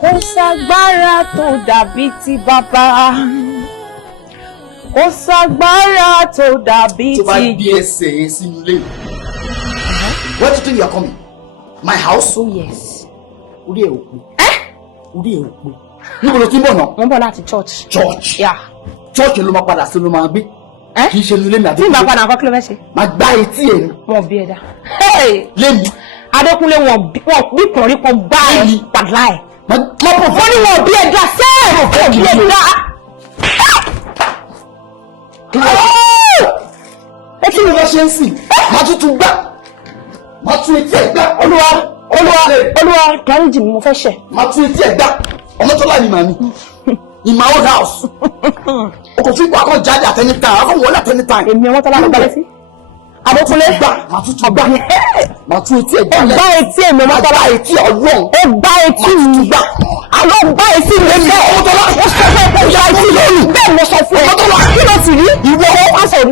Kò ságbára tó dàbí ti bàbá. Kò ságbára tó dàbí ti. Tó bá gbé ẹsẹ̀ yẹn sínú ilé. Where do you think you are coming? My house? Oh yes. Orí ẹ̀ ò pé. Orí ẹ̀ ò pé. Níbo ló ti ń bọ̀ náà? Wọ́n bọ̀ láti church. Church? Yeah. Church ló máa padà sí ló máa gbé. Kì í ṣe inú ilé mi àti. Tí ìgbà padà nǹkan kí ló fẹ́ ṣe? Máa gbá etí ẹ̀ ni. Wọ́n bí ẹ̀dá. Lémi. Adékúnlé wọn bí kùnrin kan bá ẹ̀ pàdá ẹ̀. Wọ́n ní wọn bí ẹ̀dá sẹ́ẹ̀ wọ́n bí ẹ̀dá. Ó kí ni wọ́n ṣe ń sìn? Máa tún gbá. Máa tún etí ẹ̀ gbá. Olúwa dáríjì mi mo fẹ́ ṣẹ̀. Máa tún etí ẹ̀ gbá. Ọmọ tó láì ní màá ní. In my own house. O kò fi ipò akọ jáde at any time. Akọ wọlé at any time. Èmi ọmọ tó láì gbálẹ̀ sí. Adékúnlé gbá. Máa tún gbá. Máa tún etí ẹ̀ gbá. Ó gbá etí èmi ọmọ tó láì. Máa gbá etí ọlọ́run. Ó gbá etí mi. Àlọ́ gbá etí mi. Ọmọ tó láì. Ó sọ fún ẹ̀ kó ya etí lónìí. Bẹ́ẹ̀ mo sọ fún ẹ. Ọmọ tó láì. Kí ló sì rí? Ìwọ wá sọ̀rọ̀